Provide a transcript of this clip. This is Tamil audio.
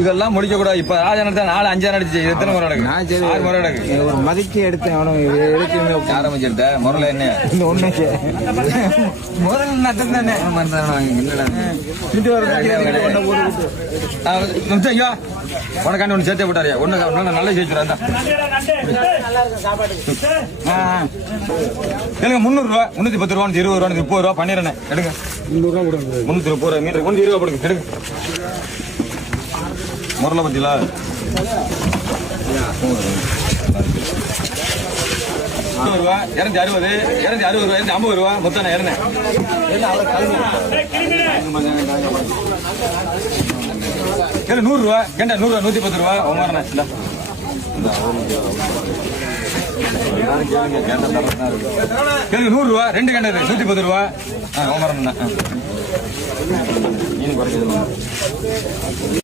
இதெல்லாம் முடிக்க கூடாது இப்ப ராஜா நடத்த நாலு அஞ்சா நடிச்சு எத்தனை முறை நான் நடக்கு சரி ஆறு முறை நடக்கு ஒரு மதிச்சு எடுத்தேன் அவனும் எடுத்து ஆரம்பிச்சிருந்த முறையில என்ன? இந்த ஒண்ணு. முதல்ல நட்டம் தானே ஐயா உனக்காண்டி ஒன்று சேர்த்தே விட்டாரியா ஒன்று நல்லா ஜெயிச்சுடா எடுங்க முந்நூறுரூவா முந்நூற்றி பத்து ரூபா இருபது ரூபா முப்பது ரூபா. பண்ணிடுறேன் எடுங்க. முந்நூற்றி முப்பது ரூபா மீட்டர் கொஞ்சம் இருபது போடுங்க எடுங்க. முரளை பத்திலா ரூபா இரநூத்தி அறுபது இரநூத்தி அறுபது ரூபா இரநூத்தி ஐம்பது ரூபா மொத்தம் நான் இறந்தேன் இல்லை நூறு ரூபா கேண்டா நூறு நூற்றி பத்து ரூபா ஒமாரணா இல்லை கேளுங்க நூறு ரூபா ரெண்டு கண்டது நூற்றி பத்து ரூபா. ஆ ஒமாரணா மீன் குறைக்கிறது